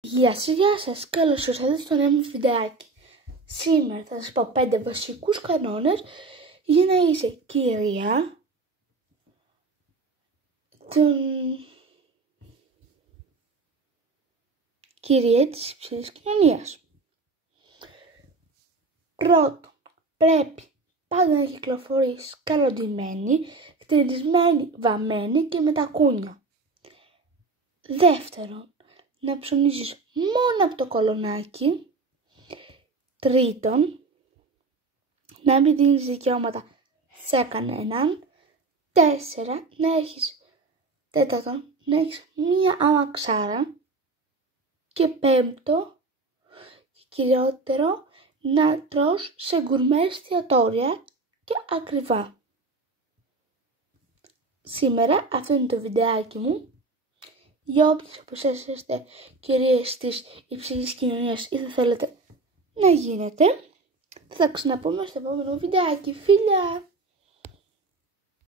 Γεια σας, καλώς ήρθατε στο νέο μου βιντεάκι. Σήμερα θα σας πω 5 βασικούς κανόνες για να είσαι κυρία της υψηλής κοινωνίας. Πρώτον, πρέπει πάντα να κυκλοφορείς καλοντημένη, στυλισμένη, βαμμένη και με τακούνια. Δεύτερον, να ψωνίζεις μόνο από το κολονάκι. Τρίτον, να μην δίνεις δικαιώματα σε κανέναν. Τέταρτον, να έχεις μία αμαξάρα. Και πέμπτο, και κυριότερο, να τρως σε γκουρμέ εστιατόρια και ακριβά. Σήμερα αυτό είναι το βιντεάκι μου. Για όποιους από εσάς είστε κυρίες της υψηλής κοινωνίας ή θα θέλετε να γίνετε, θα τα ξαναπούμε στο επόμενο βιντεάκι. Φιλιά!